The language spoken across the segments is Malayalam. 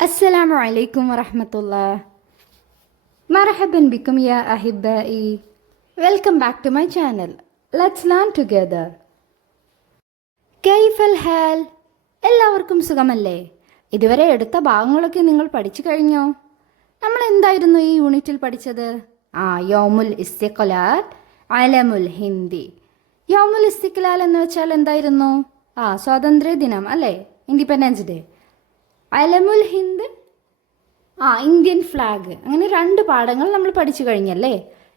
السلام عليكم ورحمة الله. مرحبا بكم يا أحبائي. Welcome back to my channel. Let's learn together. كيف الحال? എല്ലാവർക്കും സുഖമല്ലേ? ഇതുവരെ എടുത്ത ഭാഗങ്ങളൊക്കെ നിങ്ങൾ പഠിച്ചു കഴിഞ്ഞോ? നമ്മൾ എന്തായിരുന്നു ഈ യൂണിറ്റിൽ പഠിച്ചത്? യൗമുൽ ഇസ്തിഖ്ലാൽ, അലമുൽ ഹിന്ദി. യൗമുൽ ഇസ്തിഖ്ലാൽ എന്ന് വെച്ചാൽ എന്തായിരുന്നു? സ്വാതന്ത്ര്യ ദിനം അല്ലേ? Independence day. അലമുൽ ഹിന്ദ്, ഇന്ത്യൻ ഫ്ലാഗ്. അങ്ങനെ 2 പാഠങ്ങൾ നമ്മൾ പഠിച്ചു കഴിഞ്ഞല്ലേ?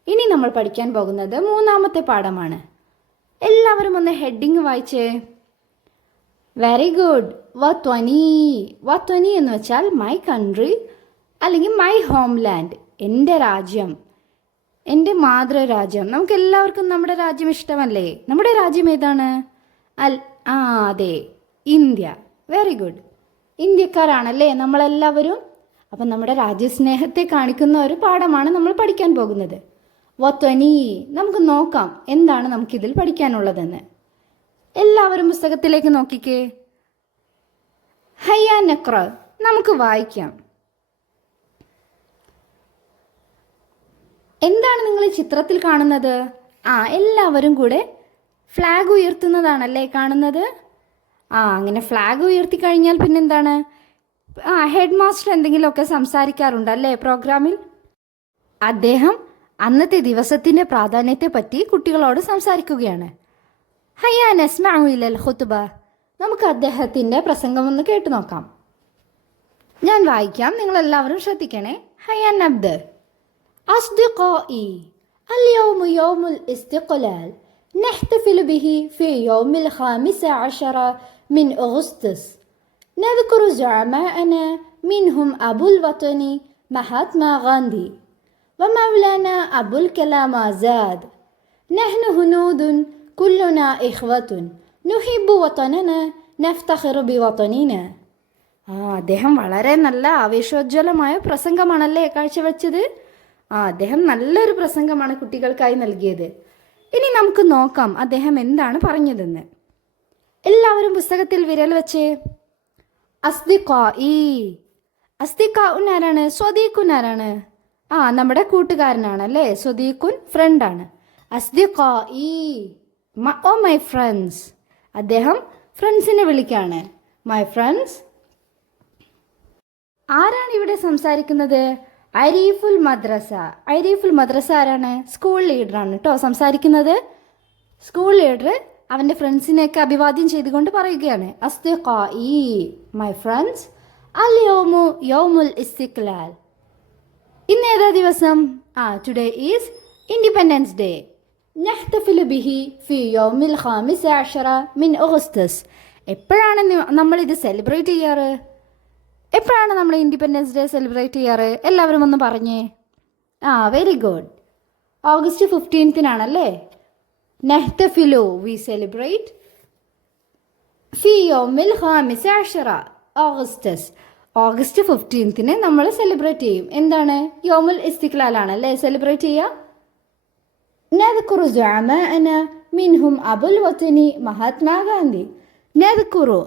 ഇനി നമ്മൾ പഠിക്കാൻ പോകുന്നത് 3-ാമത്തെ പാഠമാണ്. എല്ലാവരും ഒന്ന് ഹെഡിങ് വായിച്ചേ. Very good. വത്വനി. വത്വനി എന്ന് വെച്ചാൽ മൈ കൺട്രി അല്ലെങ്കിൽ മൈ ഹോംലാൻഡ്, എൻ്റെ രാജ്യം, എൻ്റെ മാതൃരാജ്യം. നമുക്ക് എല്ലാവർക്കും നമ്മുടെ രാജ്യം ഇഷ്ടമല്ലേ? നമ്മുടെ രാജ്യം ഏതാണ്? അതെ, ഇന്ത്യ. Very good. ഇന്ത്യക്കാരാണല്ലേ നമ്മളെല്ലാവരും. അപ്പം നമ്മുടെ രാജ്യസ്നേഹത്തെ കാണിക്കുന്ന ഒരു പാഠമാണ് നമ്മൾ പഠിക്കാൻ പോകുന്നത്. വത്വനി. നമുക്ക് നോക്കാം എന്താണ് നമുക്കിതിൽ പഠിക്കാനുള്ളതെന്ന്. എല്ലാവരും പുസ്തകത്തിലേക്ക് നോക്കിക്കേ. ഹയ്യ നഖ്റ. നമുക്ക് വായിക്കാം. എന്താണ് നിങ്ങൾ ഈ ചിത്രത്തിൽ കാണുന്നത്? എല്ലാവരും കൂടെ ഫ്ലാഗ് ഉയർത്തുന്നതാണല്ലേ കാണുന്നത്? അങ്ങനെ ഫ്ലാഗ് ഉയർത്തി കഴിഞ്ഞാൽ പിന്നെന്താണ്? ഹെഡ് മാസ്റ്റർ എന്തെങ്കിലുമൊക്കെ സംസാരിക്കാറുണ്ടല്ലേ പ്രോഗ്രാമിൽ? അദ്ദേഹം അന്നത്തെ ദിവസത്തിൻ്റെ പ്രാധാന്യത്തെ പറ്റി കുട്ടികളോട് സംസാരിക്കുകയാണ്. ഹയ്യ നസ്മഉ ഇലൽ ഖുത്ബ. നമുക്ക് അദ്ദേഹത്തിൻ്റെ പ്രസംഗം ഒന്ന് കേട്ടു നോക്കാം. ഞാൻ വായിക്കാം, നിങ്ങളെല്ലാവരും ശ്രദ്ധിക്കണേ. ഹയ്യ നബ്ദ. അസ്ദിഖാഇ, اليوم يوم الاستقلال نحتفل به في يوم 15 من أغسطس. نذكر زعماءنا منهم أبو الوطن مهاتما غاندي ومولانا أبو الكلام آزاد. نحن هنود كلنا إخوة نحب وطننا نفتخر بوطننا. അദ്ദേഹം വളരെ നല്ല ആവേശോജ്വലമായ പ്രസംഗമാണല്ലേ കാഴ്ചവെച്ചത്? അദ്ദേഹം നല്ലൊരു പ്രസംഗമാണ് കുട്ടികൾക്കായി നൽകിയത്. ഇനി നമുക്ക് നോക്കാം അദ്ദേഹം എന്താണ് പറഞ്ഞതെന്ന്. എല്ലാവരും പുസ്തകത്തിൽ വിരൽ വെച്ചേ. അസ്ദിഖാഇ. അസ്ദിഖാഉൻ ആരാണ്? സ്വദീഖുൻ ആരാണ്? നമ്മുടെ കൂട്ടുകാരനാണല്ലേ. സ്വദീഖുൻ ഫ്രണ്ടാണ്. അസ്ദിഖാഇ, മൈ ഫ്രണ്ട്സ്. അദ്ദേഹം ഫ്രണ്ട്സിനെ വിളിക്കാണ്. My friends. ആരാണ് ഇവിടെ സംസാരിക്കുന്നത്? അരീഫുൽ മദ്രസ. അരീഫുൽ മദ്രസ ആരാണ്? സ്കൂൾ ലീഡറാണ് കേട്ടോ സംസാരിക്കുന്നത്. സ്കൂൾ ലീഡർ അവൻ്റെ ഫ്രണ്ട്സിനെയൊക്കെ അഭിവാദ്യം ചെയ്തുകൊണ്ട് പറയുകയാണ്. അസ്ദിഖാഇ, മൈ ഫ്രണ്ട്സ്, അൽ യൗമു യൗമുൽ ഇസ്തിഖ്ലാൽ. ഇന്ന് ഏതാ ദിവസം? Today is independence day. നഹ്തഫിലു ബിഹി ഫി യൗമിൽ 15 മിൻ ഓഗസ്റ്റസ്. എപ്പോഴാണ് നമ്മളിത് സെലിബ്രേറ്റ് ചെയ്യാറ്? എപ്പോഴാണ് നമ്മൾ ഇൻഡിപെൻഡൻസ് ഡേ സെലിബ്രേറ്റ് ചെയ്യാറ്? എല്ലാവരും ഒന്ന് പറഞ്ഞേ. Very good. ഓഗസ്റ്റ് 15-നാണല്ലേ? നഹ്തഫിലു, വി സെലിബ്രേറ്റ്, ഫി യൗമിൽ 15 ഓഗസ്റ്റസ്. ഓഗസ്റ്റ് 15-ന് നമ്മൾ സെലിബ്രേറ്റ് ചെയ്യും. എന്താണ്? യൗമുൽ ഇസ്തിഖ്ലാൽ ആണല്ലേ സെലിബ്രേറ്റ് ചെയ്യുക. നദ്കുറു ജഅമാഅന മിൻഹും അബുൽ വത്നി മഹാത്മാ ഗാന്ധി. നദ്കുറു,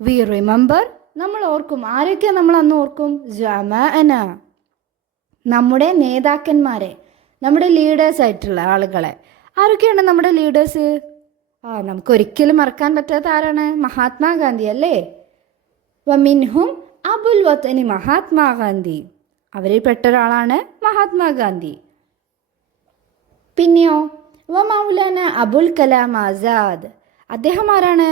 വി റിമെമ്പർ, നമ്മൾ ഓർക്കും. ആരൊക്കെ നമ്മൾ അന്ന് ഓർക്കും? ജഅമാഅന, നമ്മുടെ നേതാക്കന്മാരെ, നമ്മുടെ ലീഡേഴ്സ് ആയിട്ടുള്ള ആളുകളെ. ആരൊക്കെയാണ് നമ്മുടെ ലീഡേഴ്സ്? നമുക്ക് ഒരിക്കലും മറക്കാൻ പറ്റാത്ത ആരാണ്? മഹാത്മാഗാന്ധി അല്ലേ? വമിൻഹും അബുൽ വത്നി മഹാത്മാഗാന്ധി. അവരിൽ പെട്ട ഒരാളാണ് മഹാത്മാഗാന്ധി. പിന്നെയോ മൗലാന അബുൽ കലാം ആസാദ്. അദ്ദേഹം ആരാണ്?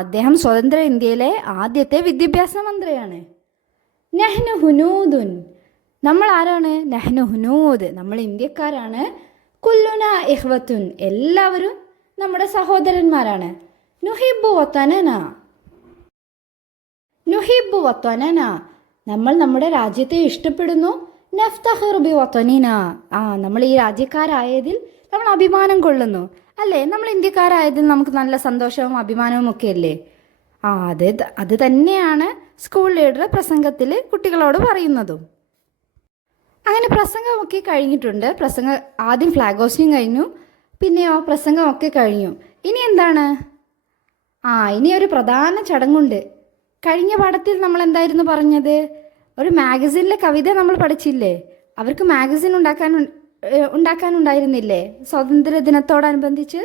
അദ്ദേഹം സ്വതന്ത്ര ഇന്ത്യയിലെ ആദ്യത്തെ വിദ്യാഭ്യാസ മന്ത്രിയാണ്. നഹ്നു ഹുനൂദുൻ. നമ്മൾ ആരാണ്? നഹ്നു ഹുനൂദ്, നമ്മൾ ഇന്ത്യക്കാരാണ്. കുല്ലുന ഇഖ്വത്തുൻ, എല്ലാവരും നമ്മുടെ സഹോദരന്മാരാണ്. നുഹിബ്ബു വതനന. നുഹിബ്ബു വതനന, നമ്മൾ നമ്മുടെ രാജ്യത്തെ ഇഷ്ടപ്പെടുന്നു. നഫ്തഖിറു ബി വതനിന, നമ്മൾ ഈ രാജ്യക്കാരായതിൽ നമ്മൾ അഭിമാനം കൊള്ളുന്നു അല്ലേ? നമ്മൾ ഇന്ത്യക്കാരായതിൽ നമുക്ക് നല്ല സന്തോഷവും അഭിമാനവും ഒക്കെ അല്ലേ? അത് തന്നെയാണ് സ്കൂൾ ലീഡർ പ്രസംഗത്തിൽ കുട്ടികളോട് പറയുന്നതും. അങ്ങനെ പ്രസംഗമൊക്കെ കഴിഞ്ഞിട്ടുണ്ട്. ആദ്യം ഫ്ലാഗ് ഹോസ്റ്റിംഗ് കഴിഞ്ഞു, പിന്നെയോ പ്രസംഗമൊക്കെ കഴിഞ്ഞു. ഇനി എന്താണ്? ഇനി ഒരു പ്രധാന ചടങ്ങുണ്ട്. കഴിഞ്ഞ പാഠത്തിൽ നമ്മൾ എന്തായിരുന്നു പറഞ്ഞത്? ഒരു മാഗസിനിലെ കവിത നമ്മൾ പഠിച്ചില്ലേ? അവർക്ക് മാഗസിൻ ഉണ്ടാക്കാനുണ്ടായിരുന്നില്ലേ സ്വാതന്ത്ര്യ ദിനത്തോടനുബന്ധിച്ച്?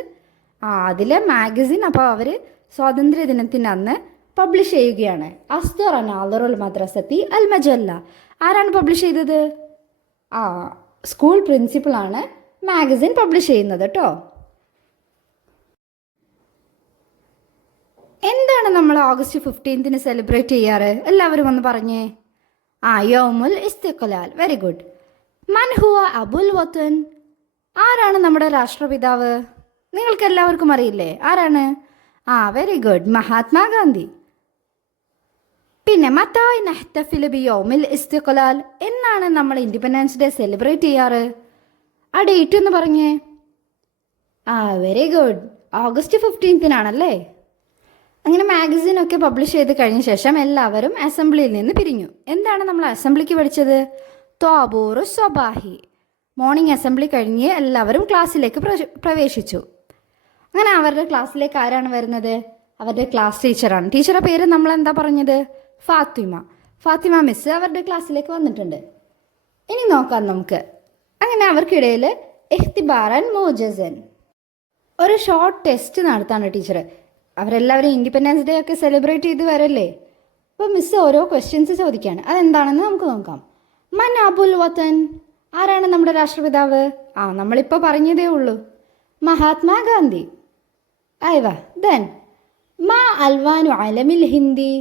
അതിലെ മാഗസിൻ അപ്പോൾ അവർ സ്വാതന്ത്ര്യ ദിനത്തിൻ്റെ അന്ന് പബ്ലിഷ് ചെയ്യുകയാണ്. അസ്ദറ നാദിറുൽ മദ്രസത്തി അൽ മജല്ല. ആരാണ് പബ്ലിഷ് ചെയ്തത്? സ്കൂൾ പ്രിൻസിപ്പളാണ് മാഗസിൻ പബ്ലിഷ് ചെയ്യുന്നത് കേട്ടോ. എന്താണ് നമ്മൾ ഓഗസ്റ്റ് 15 സെലിബ്രേറ്റ് ചെയ്യാറ്? എല്ലാവരും ഒന്ന് പറഞ്ഞേ. യൗമുൽ ഇസ്തിഖ്ലാൽ. Very good. മൻ ഹുവ അബുൽ വത്തൻ. ആരാണ് നമ്മുടെ രാഷ്ട്രപിതാവ്? നിങ്ങൾക്ക് എല്ലാവർക്കും അറിയില്ലേ ആരാണ്? Very good, Mahatma Gandhi. പിന്നെ മത്തായ് നഹ്തഫിൽ ബി യൗമിൽ ഇസ്തിഖ്ലാൽ. എന്നാണ് നമ്മൾ ഇൻഡിപെൻഡൻസ് ഡേ സെലിബ്രേറ്റ് ചെയ്യാറ്? ആ ഡേറ്റ് ഒന്ന് പറഞ്ഞേ. വെരി ഗുഡ്, ഓഗസ്റ്റ് 15 അങ്ങനെ മാഗസിനൊക്കെ പബ്ലിഷ് ചെയ്ത് കഴിഞ്ഞ ശേഷം എല്ലാവരും അസംബ്ലിയിൽ നിന്ന് പിരിഞ്ഞു. എന്താണ് നമ്മൾ അസംബ്ലിക്ക് പഠിച്ചത്? ത്വാബൂറു സ്വബാഹി. മോർണിംഗ് അസംബ്ലി കഴിഞ്ഞ് എല്ലാവരും ക്ലാസ്സിലേക്ക് പ്രവേശിച്ചു. അങ്ങനെ അവരുടെ ക്ലാസ്സിലേക്ക് ആരാണ് വരുന്നത്? അവരുടെ ക്ലാസ് ടീച്ചറാണ്. ടീച്ചറുടെ പേര് നമ്മൾ എന്താ പറഞ്ഞത്? ഫാത്തിമ മിസ് അവരുടെ ക്ലാസ്സിലേക്ക് വന്നിട്ടുണ്ട്. ഇനി നോക്കാം നമുക്ക്. അങ്ങനെ അവർക്കിടയിൽ ഇഖ്തിബാറൻ മോജസൻ, ഒരു ഷോർട്ട് ടെസ്റ്റ് നടത്താണ് ടീച്ചർ. അവരെല്ലാവരും ഇൻഡിപെൻഡൻസ് ഡേ ഒക്കെ സെലിബ്രേറ്റ് ചെയ്ത് വരല്ലേ? അപ്പോൾ മിസ് ഓരോ ക്വസ്റ്റ്യൻസ് ചോദിക്കുകയാണ്. അതെന്താണെന്ന് നമുക്ക് നോക്കാം. മൻ അബുൽ വത്തൻ. ആരാണ് നമ്മുടെ രാഷ്ട്രപിതാവ്? നമ്മളിപ്പോൾ പറഞ്ഞതേ ഉള്ളൂ, മഹാത്മാഗാന്ധി. ദെൻ മാ അൽവാനു അലമിൽ ഹിന്ദി.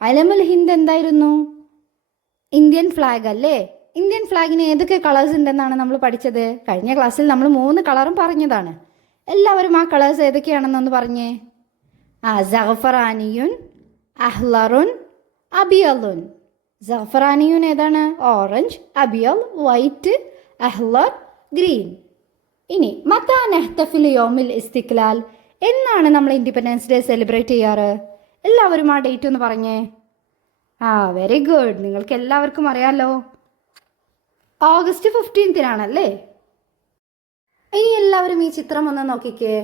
അലമുൽ ഹിന്ദ് എന്തായിരുന്നു? ഇന്ത്യൻ ഫ്ലാഗ് അല്ലേ? ഇന്ത്യൻ ഫ്ലാഗിന് ഏതൊക്കെ കളേഴ്സ് ഉണ്ടെന്നാണ് നമ്മൾ പഠിച്ചത്? കഴിഞ്ഞ ക്ലാസ്സിൽ നമ്മൾ 3 കളറും പറഞ്ഞതാണ്. എല്ലാവരും ആ കളേഴ്സ് ഏതൊക്കെയാണെന്നൊന്ന് പറഞ്ഞേ. സഅഫറാനിയുൻ, അഹ്ലറുൻ, അബിയലുൻ. സഅഫറാനിയുൻ ഏതാണ്? ഓറഞ്ച്, അബിയൽ വൈറ്റ്, അഹ്ലർ ഗ്രീൻ. ഇനി മത്താ നഹ്തഫിൽ യൗമിൽ ഇസ്തിഖ്ലാൽ. എന്നാണ് നമ്മൾ ഇൻഡിപെൻഡൻസ് ഡേ സെലിബ്രേറ്റ് ചെയ്യാറ്? എല്ലാവരും ആ ഡേറ്റ് ഒന്ന് പറഞ്ഞേ. വെരി ഗുഡ്, നിങ്ങൾക്ക് എല്ലാവർക്കും അറിയാമല്ലോ, ഓഗസ്റ്റ് 15 ഇനി എല്ലാവരും ഈ ചിത്രം ഒന്ന് നോക്കിക്കേ.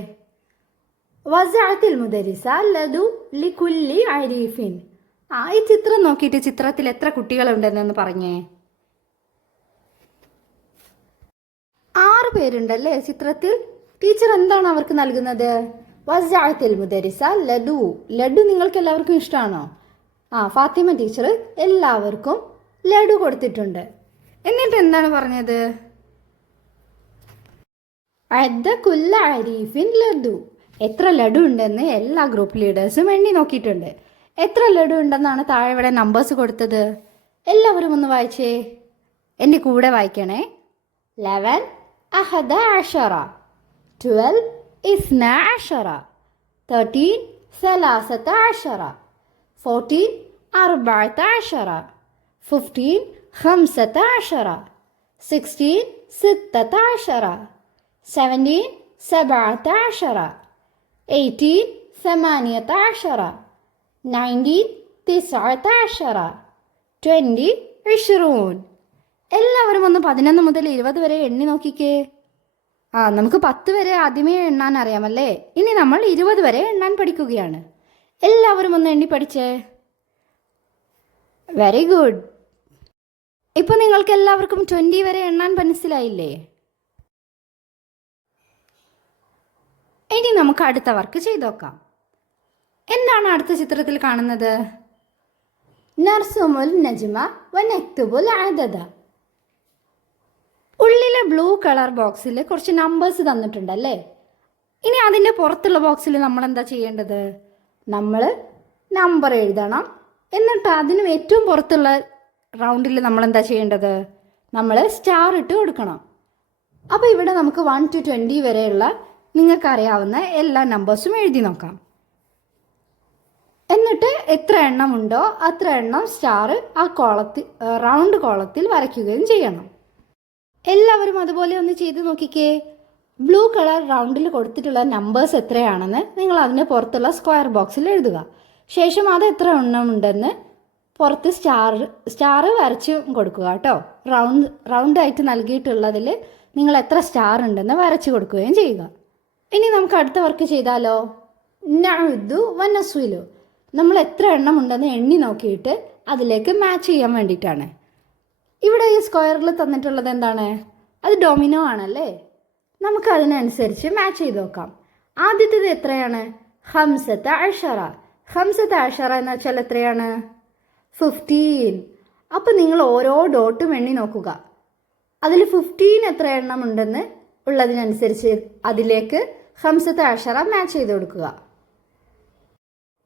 വസഅത്തിൽ മുദരിസ ലദു ലികുല്ലി അരീഫിൻ. ഈ ചിത്രം നോക്കിയിട്ട് ചിത്രത്തിൽ എത്ര കുട്ടികളുണ്ടെന്ന് പറഞ്ഞേ. 6 പേരുണ്ടല്ലേ ചിത്രത്തിൽ. ടീച്ചർ എന്താണ് അവർക്ക് നൽകുന്നത്? വസഅത്തിൽ മുദരിസ ലഡു. ലഡു നിങ്ങൾക്ക് എല്ലാവർക്കും ഇഷ്ടമാണോ? ഫാത്തിമ ടീച്ചർ എല്ലാവർക്കും ലഡു കൊടുത്തിട്ടുണ്ട്. എന്നിട്ട് എന്താണ് പറഞ്ഞത്? അദ്ദ കുല്ല അരീഫിൻ ലഡു. എത്ര ലഡു ഉണ്ടെന്ന് എല്ലാ ഗ്രൂപ്പ് ലീഡേഴ്സും എണ്ണി നോക്കിയിട്ടുണ്ട്. എത്ര ലഡു ഉണ്ടെന്നാണ് താഴെ ഇവിടെ നമ്പേഴ്സ് കൊടുത്തത്. എല്ലാവരും ഒന്ന് വായിച്ചേ, എൻ്റെ കൂടെ വായിക്കണേ. 11 അഹദ അഷറ, 12 ഇസ്ന അഷറ, 13 സലാസത അഷറ, 14 അർബഅത അഷറ, 15 ഖംസത അഷറ, 16 സിത്തത അഷറ, 17 സബഅത അഷറ, 18 ثمانية عشر, 19 تسعة عشر, 20 20. എല്ലാവരും ഒന്ന് 11 മുതൽ 20 വരെ എണ്ണി നോക്കിക്കേ. നമുക്ക് 10 വരെ ആദ്യമേ എണ്ണാൻ അറിയാമല്ലേ? ഇനി നമ്മൾ 20 വരെ എണ്ണാൻ പഠിക്കുകയാണ്. എല്ലാവരും ഒന്ന് എണ്ണി പഠിച്ചേ. Very good. ഇപ്പോൾ നിങ്ങൾക്ക് എല്ലാവർക്കും 20 വരെ എണ്ണാൻ മനസ്സിലായില്ലേ? ഇനി നമുക്ക് അടുത്ത വർക്ക് ചെയ്ത് നോക്കാം. എന്താണ് അടുത്ത ചിത്രത്തിൽ കാണുന്നത്? നർസുമുൽ നജ്മ വനക്തുബുൽ അദദ. ഉള്ളിലെ ബ്ലൂ കളർ ബോക്സിൽ കുറച്ച് നമ്പേഴ്സ് തന്നിട്ടുണ്ടല്ലേ? ഇനി അതിൻ്റെ പുറത്തുള്ള ബോക്സിൽ നമ്മൾ എന്താ ചെയ്യേണ്ടത്? നമ്മൾ നമ്പർ എഴുതണം. എന്നിട്ട് അതിന് ഏറ്റവും പുറത്തുള്ള റൗണ്ടിൽ നമ്മൾ എന്താ ചെയ്യേണ്ടത്? നമ്മൾ സ്റ്റാർ ഇട്ട് കൊടുക്കണം. അപ്പോൾ ഇവിടെ നമുക്ക് 1 to 20 വരെയുള്ള നിങ്ങൾക്കറിയാവുന്ന എല്ലാ നമ്പേഴ്സും എഴുതി നോക്കാം. എന്നിട്ട് എത്ര എണ്ണമുണ്ടോ അത്ര എണ്ണം സ്റ്റാർ ആ റൗണ്ട് കോളത്തിൽ വരയ്ക്കുകയും ചെയ്യണം. എല്ലാവരും അതുപോലെ ഒന്ന് ചെയ്ത് നോക്കിക്കേ. ബ്ലൂ കളർ റൗണ്ടിൽ കൊടുത്തിട്ടുള്ള നമ്പേഴ്സ് എത്രയാണെന്ന് നിങ്ങൾ അതിന് പുറത്തുള്ള സ്ക്വയർ ബോക്സിൽ എഴുതുക. ശേഷം അത് എത്ര എണ്ണമുണ്ടെന്ന് പുറത്ത് സ്റ്റാർ വരച്ച് കൊടുക്കുക കേട്ടോ. റൗണ്ടായിട്ട് നൽകിയിട്ടുള്ളതിൽ നിങ്ങൾ എത്ര സ്റ്റാർ ഉണ്ടെന്ന് വരച്ച് കൊടുക്കുകയും ചെയ്യുക. ഇനി നമുക്ക് അടുത്ത വർക്ക് ചെയ്താലോ? നഅുദു വനസ്വിലു. നമ്മൾ എത്ര എണ്ണം ഉണ്ടെന്ന് എണ്ണി നോക്കിയിട്ട് അതിലേക്ക് മാച്ച് ചെയ്യാൻ വേണ്ടിയിട്ടാണ്. ഇവിടെ ഈ സ്ക്വയറിൽ തന്നിട്ടുള്ളത് എന്താണ്? അത് ഡൊമിനോ ആണല്ലേ. നമുക്ക് അതിനനുസരിച്ച് മാച്ച് ചെയ്ത് നോക്കാം. ആദ്യത്തേത് എത്രയാണ്? ഹംസത്ത് അഷറ. ഹംസത്ത് അഷറ എന്ന് വെച്ചാൽ എത്രയാണ്? 15. അപ്പം നിങ്ങൾ ഓരോ ഡോട്ടും എണ്ണി നോക്കുക. അതിൽ 15 എത്ര എണ്ണം ഉണ്ടെന്ന് ഉള്ളതിനനുസരിച്ച് അതിലേക്ക് ഹംസത്ത് അഷറ മാച്ച് ചെയ്ത് കൊടുക്കുക.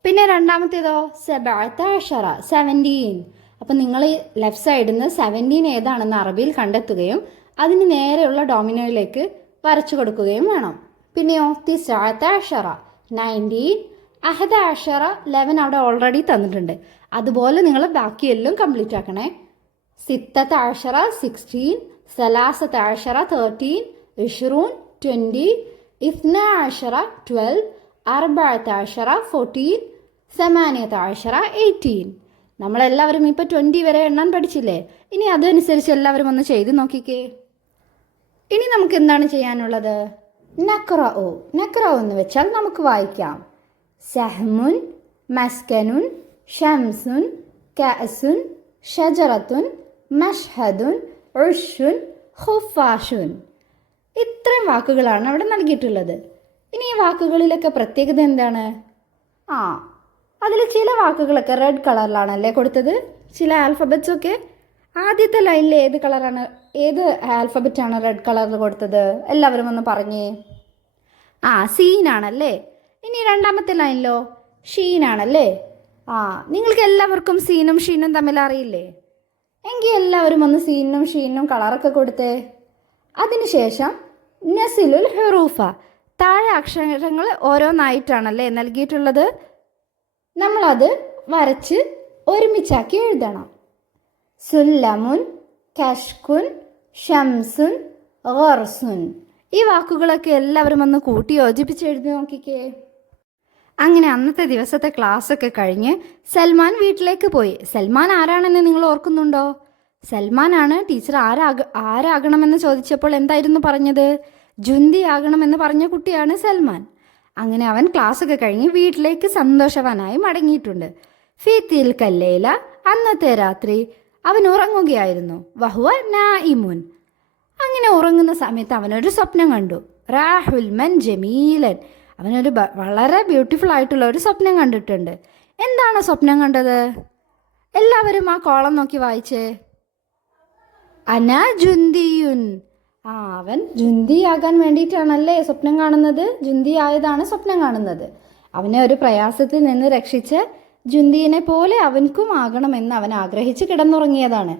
പിന്നെ രണ്ടാമത്തേതോ സബഅത്ത അഷറ 17. അപ്പം നിങ്ങൾ ലെഫ്റ്റ് സൈഡിൽ നിന്ന് 17 ഏതാണെന്ന് അറബിയിൽ കണ്ടെത്തുകയും അതിന് നേരെയുള്ള ഡോമിനോയിലേക്ക് വരച്ചു കൊടുക്കുകയും വേണം. പിന്നെയോ തിസ്അത്ത അഷറ 19. അഹദ അഷറ 11 അവിടെ ഓൾറെഡി തന്നിട്ടുണ്ട്. അതുപോലെ നിങ്ങൾ ബാക്കിയെല്ലാം കംപ്ലീറ്റ് ആക്കണേ. സിത്തത്ത അഷറ 16. സലാസത്ത അഷറ 13. ഇഷ്റൂൻ 20. ഇസ്ന അഷറ 12. അർബഅത്ത അഷറ 14. സമാനിയത്ത അഷറ 18. നമ്മളെല്ലാവരും ഇപ്പോൾ 20 വരെ എണ്ണാൻ പഠിച്ചില്ലേ? ഇനി അതനുസരിച്ച് എല്ലാവരും ഒന്ന് ചെയ്ത് നോക്കിക്കേ. ഇനി നമുക്ക് എന്താണ് ചെയ്യാനുള്ളത്? നക്റഉ. നക്റഉ എന്ന് വെച്ചാൽ നമുക്ക് വായിക്കാം. സഹ്മുൻ, മസ്കനുൻ, ഷംസുൻ, കഅസുൻ, ഷജറത്തുൻ, മഷ്ഹദുൻ, ഉഷുൻ, ഖുഫാഷുൻ. ഇത്രയും വാക്കുകളാണ് അവിടെ നൽകിയിട്ടുള്ളത്. ഇനി ഈ വാക്കുകളിലൊക്കെ പ്രത്യേകത എന്താണ്? അതിൽ ചില വാക്കുകളൊക്കെ റെഡ് കളറിലാണല്ലേ കൊടുത്തത്. ചില ആൽഫബറ്റ്സ് ഒക്കെ ആദ്യത്തെ ലൈനിൽ ഏത് ആൽഫബറ്റാണ് റെഡ് കളറിൽ കൊടുത്തത്? എല്ലാവരും ഒന്ന് പറഞ്ഞേ. സീനാണല്ലേ. ഇനി രണ്ടാമത്തെ ലൈനിലോ? ഷീനാണല്ലേ. നിങ്ങൾക്ക് എല്ലാവർക്കും സീനും ഷീനും തമ്മിൽ അറിയില്ലേ? എങ്കിൽ എല്ലാവരും ഒന്ന് സീനും ഷീനും കളറൊക്കെ കൊടുത്തേ. അതിനുശേഷം നസിലുൽ ഹുറൂഫ. താഴെ അക്ഷരങ്ങൾ ഓരോന്നായിട്ടാണല്ലേ നൽകിയിട്ടുള്ളത്. നമ്മളത് വരച്ച് ഒരുമിച്ചാക്കി എഴുതണം. സുല്ലമുൻ, കഷ്കുൻ, ഷംസുൻ, ഗർസുൻ. ഈ വാക്കുകളൊക്കെ എല്ലാവരും ഒന്ന് കൂട്ടി യോജിപ്പിച്ച് എഴുതി നോക്കിക്കേ. അങ്ങനെ അന്നത്തെ ദിവസത്തെ ക്ലാസ്സൊക്കെ കഴിഞ്ഞ് സൽമാൻ വീട്ടിലേക്ക് പോയി. സൽമാൻ ആരാണെന്ന് നിങ്ങൾ ഓർക്കുന്നുണ്ടോ? സൽമാനാണ് ടീച്ചർ ആരാകണമെന്ന് ചോദിച്ചപ്പോൾ എന്തായിരുന്നു പറഞ്ഞത്? ജുന്തി ആകണമെന്ന് പറഞ്ഞ കുട്ടിയാണ് സൽമാൻ. അങ്ങനെ അവൻ ക്ലാസ്സൊക്കെ കഴിഞ്ഞ് വീട്ടിലേക്ക് സന്തോഷവാനായി മടങ്ങിയിട്ടുണ്ട്. ഫീത്തിൽ കല്ലേല. അന്നത്തെ രാത്രി അവൻ ഉറങ്ങുകയായിരുന്നു. വഹുവ നായിമുൻ. അങ്ങനെ ഉറങ്ങുന്ന സമയത്ത് അവനൊരു സ്വപ്നം കണ്ടു. റാഹുൽ മൻ ജമീലൻ. അവനൊരു വളരെ ബ്യൂട്ടിഫുൾ ആയിട്ടുള്ള ഒരു സ്വപ്നം കണ്ടിട്ടുണ്ട്. എന്താണ് സ്വപ്നം കണ്ടത്? എല്ലാവരും ആ കോളം നോക്കി വായിച്ചേ. അന ജുന്തിയുൻ. അവൻ ജുന്തിയാകാൻ വേണ്ടിയിട്ടാണല്ലേ സ്വപ്നം കാണുന്നത്. ജുന്തിയായതാണ് സ്വപ്നം കാണുന്നത്. അവനെ ഒരു പ്രയാസത്തിൽ നിന്ന് രക്ഷിച്ച് ജുന്തിയെ പോലെ അവൻക്കും ആകണമെന്ന് അവൻ ആഗ്രഹിച്ച് കിടന്നുറങ്ങിയതാണ്.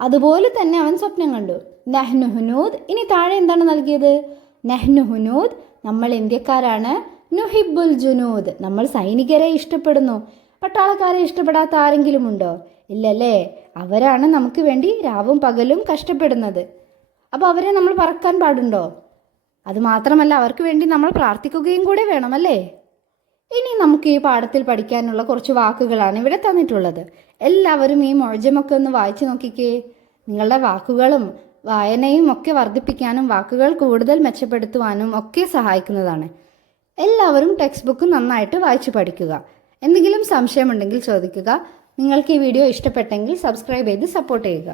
അതുപോലെ തന്നെ അവൻ സ്വപ്നം കണ്ടു. നഹ്നു ഹുനൂദ്. ഇനി താഴെ എന്താണ് നൽകിയത്? നഹ്നു ഹുനൂദ്. നമ്മൾ ഇന്ത്യക്കാരാണ്. നുഹിബുൽ ജുനൂദ്. നമ്മൾ സൈനികരെ ഇഷ്ടപ്പെടുന്നു. പട്ടാളക്കാരെ ഇഷ്ടപ്പെടാത്ത ആരെങ്കിലും ഉണ്ടോ? ഇല്ലല്ലേ. അവരാണ് നമുക്ക് വേണ്ടി രാവും പകലും കഷ്ടപ്പെടുന്നത്. അപ്പോൾ അവരെ നമ്മൾ പറക്കാൻ പാടുണ്ടോ? അതുമാത്രമല്ല, അവർക്ക് വേണ്ടി നമ്മൾ പ്രാർത്ഥിക്കുകയും കൂടെ വേണമല്ലേ. ഇനി നമുക്ക് ഈ പാഠത്തിൽ പഠിക്കാനുള്ള കുറച്ച് വാക്കുകളാണ് ഇവിടെ തന്നിട്ടുള്ളത്. എല്ലാവരും ഈ മൊഴജമൊക്കെ ഒന്ന് വായിച്ചു നോക്കിക്കേ. നിങ്ങളുടെ വാക്കുകളും വായനയും ഒക്കെ വർദ്ധിപ്പിക്കാനും വാക്കുകൾ കൂടുതൽ മെച്ചപ്പെടുത്തുവാനും ഒക്കെ സഹായിക്കുന്നതാണ്. എല്ലാവരും ടെക്സ്റ്റ് ബുക്ക് നന്നായിട്ട് വായിച്ചു പഠിക്കുക. എന്തെങ്കിലും സംശയമുണ്ടെങ്കിൽ ചോദിക്കുക. നിങ്ങൾക്ക് ഈ വീഡിയോ ഇഷ്ടപ്പെട്ടെങ്കിൽ സബ്സ്ക്രൈബ് ചെയ്ത് സപ്പോർട്ട് ചെയ്യുക.